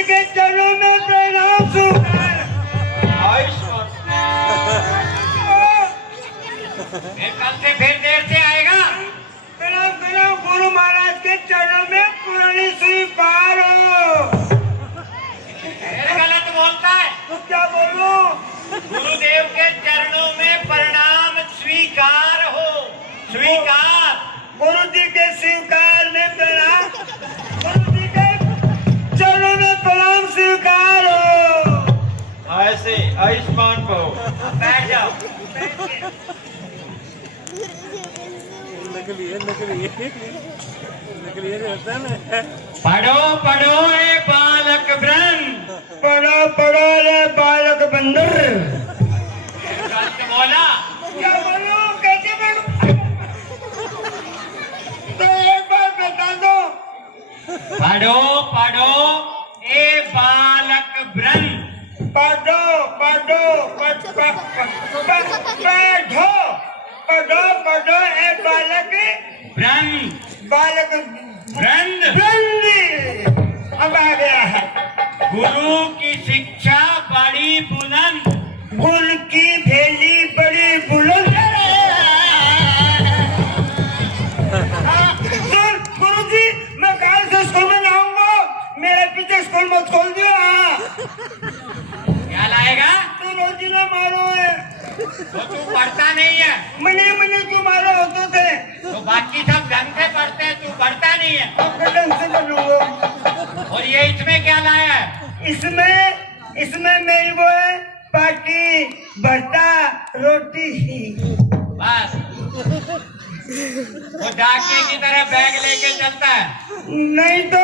जी के चरणों में प्रणाम स्वीकार। आयुष्मान कल से फिर देर से आएगा। प्रणाम प्रणाम गुरु महाराज के चरणों में पुरानी स्वीकार हो। फिर गलत बोलता है। तो क्या बोलूं? गुरुदेव के चरणों में प्रणाम स्वीकार हो। स्वीकार। गुरु जी के स्वीकार में प्रणाम। गुरु जी के चरणों में प्रणाम स्वीकार हो। ऐसे आयुष्मान भव। बैठ जाओ। पढ़ो पढ़ो रे बालक वृंद। पढ़ो पढ़ो रे बालक बंदर। गलत बोला। क्या बोलूं? कैसे बोलूं? तो एक बार बता दो। पढ़ो पढ़ो ए बालक वृंद। पढ़ो पढ़ो बैठो पढ़ो पढ़ो ए बालक वृंद। बालक वृंद। वृंद। अब आ गया है। गुरु की शिक्षा बड़ी बुलंद। गुरु की भेली बड़ी बुलंद। गुरु जी मैं कल से स्कूल में आऊंगा। मेरे पीछे स्कूल मत खोल दियो। क्या लाएगा? तू रोजी ना मारो है। तो तू पढ़ता नहीं है। महीने महीने क्यों मारो होते थे? तो बाकी सब ढंग से पढ़ते हैं, तू पढ़ता नहीं है। अब ढंग से कर लूंगा। और ये इसमें क्या लाया है? इसमें मेरी वो है पार्टी भरता रोटी। बस वो डाकिए की तरह बैग लेके चलता है। नहीं तो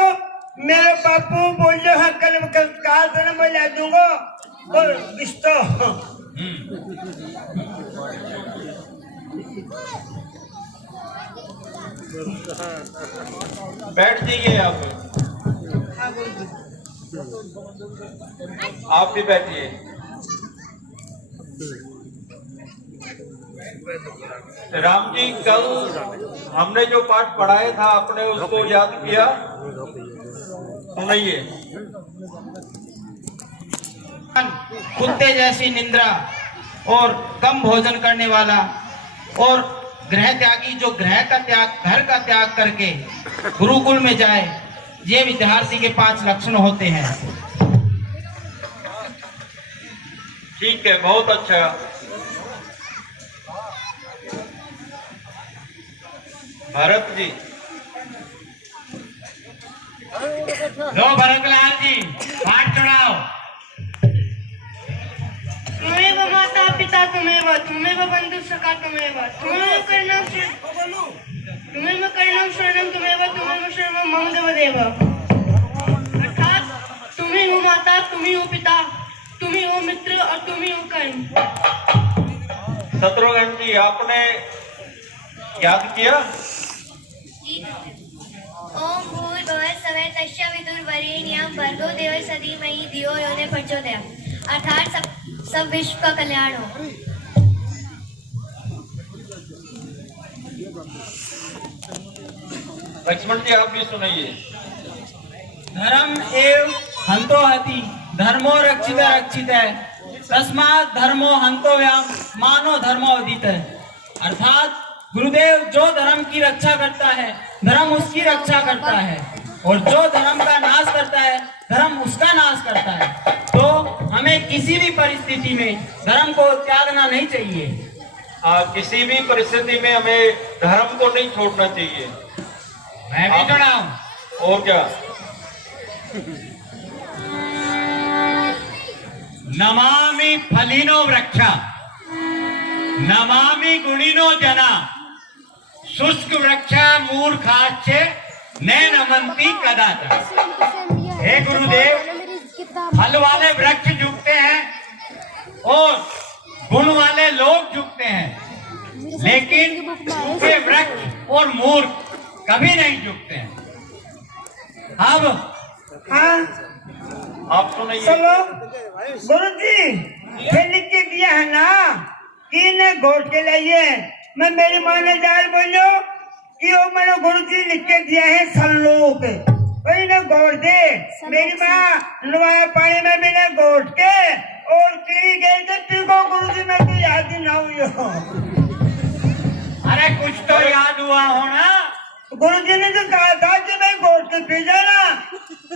मेरे बापू बोलो हाँ कल काल से मैं ला दूंगा। और इस्तो बैठ जाइए आप भी बैठिए। राम जी कल हमने जो पाठ पढ़ाया था आपने उसको याद किया? सुनाइए। कुत्ते जैसी निंद्रा और कम भोजन करने वाला और गृह त्यागी जो घर का त्याग करके गुरुकुल में जाए, ये विद्यार्थी के 5 लक्षण होते हैं। ठीक है, बहुत अच्छा। भरत जी। लो भरतलाल जी पाठ चढ़ाओ। तुम्हें माता पिता तुम्हें बंधु सखा तुम्हें करुणा शरणम तुम्हें शरणम मम देव। अर्थात तुम ही हो माता, तुम ही हो पिता, तुम ही हो मित्र और तुम ही हो कर्ण। शत्रुघ्न जी आपने याद किया? ओम भूर्भुवः स्वः तस्य विदुर्वरेण्यं भर्गो देवस्य धीमहि धियो यो न प्रचोदयात्। अर्थात सब विश्व का कल्याण हो। लक्ष्मण जी आप भी सुनाइए। धर्म एव हंतो हति धर्मो रक्षित रक्षित है तस्मात् धर्मो हंतो व्याम मानो धर्मोदित है। अर्थात गुरुदेव जो धर्म की रक्षा करता है धर्म उसकी रक्षा करता है, और जो धर्म का नाश करता है धर्म उसका नाश करता है। तो हमें किसी भी परिस्थिति में धर्म को त्यागना नहीं चाहिए। किसी भी परिस्थिति में हमें धर्म को नहीं छोड़ना चाहिए। मैं भी चढ़ाऊं। और क्या? नमामि फलिनो वृक्षा नमामि गुणिनो जना शुष्क वृक्षा मूर्खाश्चे न नमन्ति कदाचन। हे गुरुदेव, फल वाले वृक्ष झुकते हैं और गुण वाले लोग झुकते हैं, लेकिन सूखे वृक्ष और मूर्ख कभी नहीं झुकते हैं। अब हाँ आप सुनाइए। चलो गुरु जी ये लिख के दिया है ना कि ने घोट के लाइए। मैं मेरी माँ ने जाल बोलो कि वो मैंने गुरु जी लिख के दिया है सल्लोक। कोई ने घोट दे। मेरी माँ नवा पानी में मैंने घोट के और कीड़ी गई तो पीको गुरुजी में तो याद ही ना हुई हो। अरे कुछ तो याद हुआ होना। गुरुजी ने तो कहा था कि मैं घोट के पी जाना।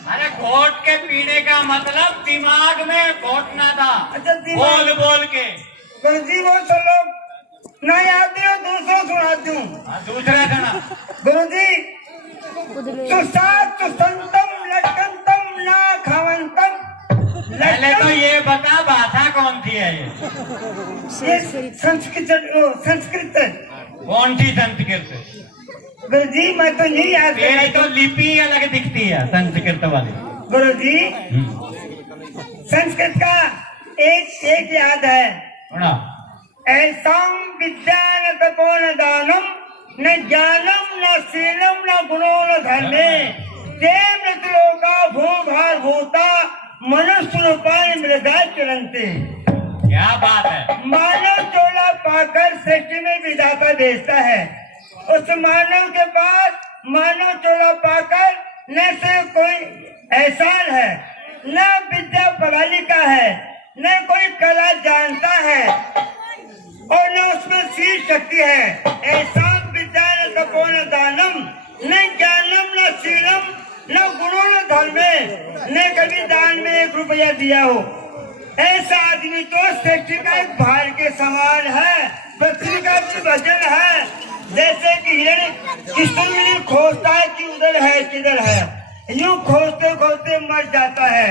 अरे घोट के पीने का मतलब दिमाग में घोटना था। अच्छा, बोल बोल के। गुरुजी वो चलो ना याद हो दूसरा सुनाती हूँ। दूसरा सुना। गुरुजी सुसात सुसंतम लटकंतम ना खावंतम। पहले तो ये बता भाषा कौन सी है ये? संस्कृत। कौन सी संस्कृत? गुरुजी मैं तो नहीं याद तेरी तो लिपि अलग दिखती है संस्कृत वाली। गुरुजी संस्कृत का एक याद है। सुना। ऐसा विद्या न तपो न दानम न ज्ञानम न शीलम न गुणो न धर्मे ते मृतलोका भूभार भूता मनुष्य रूपान मृगा चरंते। क्या बात है। मानव चोला पाकर सृष्टि में विधाता भेजता है। उस मानव के बाद मानव चोला पाकर न से कोई एहसान है, न विद्या पढ़ा लिखा है, न कोई कला जानता है और न उसमें शील शक्ति है। ऐसा विद्या न तपो न दानम न ज्ञानम न शीलम न गुणों न धर्मे न कभी दान में 1 रुपया दिया हो। ऐसा आदमी तो सृष्टि का एक भार के समान है। पृथ्वी का भी वजन है। जैसे कि हिरण किसी खोजता है कि उधर है किधर है, यूं खोजते खोजते मर जाता है।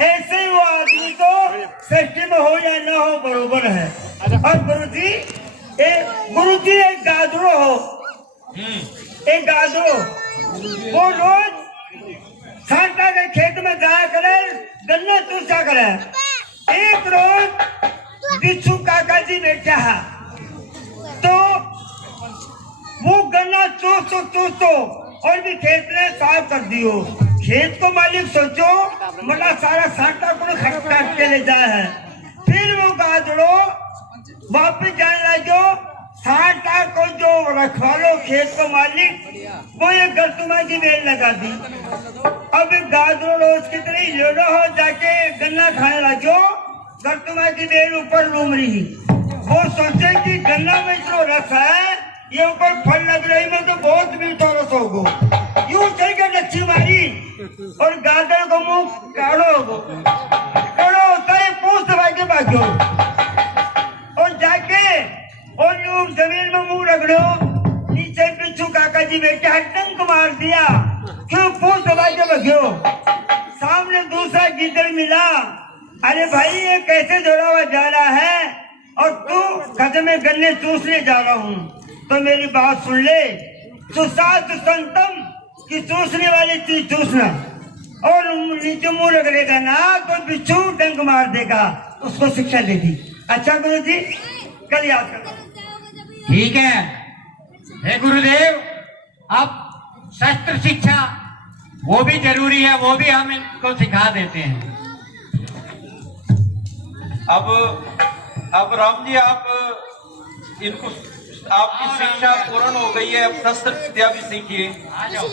ऐसे वो आदमी तो सृष्टि में हो या न हो बरोबर है। और गुरुजी एक गादरो हो। एक गादरो वो रोज सांता के खेत में जाया करे, गन्ना चूसा करे। एक रोज बिच्छू काका जी बैठा है तो वो गन्ना चूस तो और भी खेत में साफ कर दियो। खेत को मालिक सोचो मतलब सारा सांता को काट के ले जाए है। फिर वो गादड़ो वापिस जाने लगे। सांता को जो रखवालो खेत को मालिक वो एक गलतुमा की बेल लगा दी। अब गादड़ो रोज की तरह लोडो हो जाके गन्ना खाने लगे। गलतुमा की बेल ऊपर लूम रही। वो सोचे कि गन्ना में जो रस है ये ऊपर फल लग रही में तो बहुत मीठा रस होगा। यूं चल के लच्छी मारी और गादड़ को मुंह काढ़ो होता है पूछ दबा के भाग्यो और जाके और यूं जमीन में मुंह रगड़ो। नीचे बिच्छू काका जी बैठे हटंक मार दिया। क्यों पूछ दबा के भाग्यो। सामने दूसरा गिद्दड़ मिला। अरे भाई ये कैसे दौड़ा हुआ जा रहा है और तू खत में गन्ने चूसने जा रहा हूँ तो मेरी बात सुन ले। सुसात संतम की चूसने वाली चीज चूसना और नीचे मुंह रगड़ेगा ना तो बिच्छू डंक मार देगा। उसको शिक्षा दे दी। अच्छा गुरु जी कल याद करना। ठीक है। हे गुरुदेव अब शस्त्र शिक्षा वो भी जरूरी है, वो भी हम इनको सिखा देते हैं। अब राम जी आप इनको आपकी शिक्षा पूर्ण हो गई है। अब शस्त्र विद्या भी सीखिए। आ जाओ।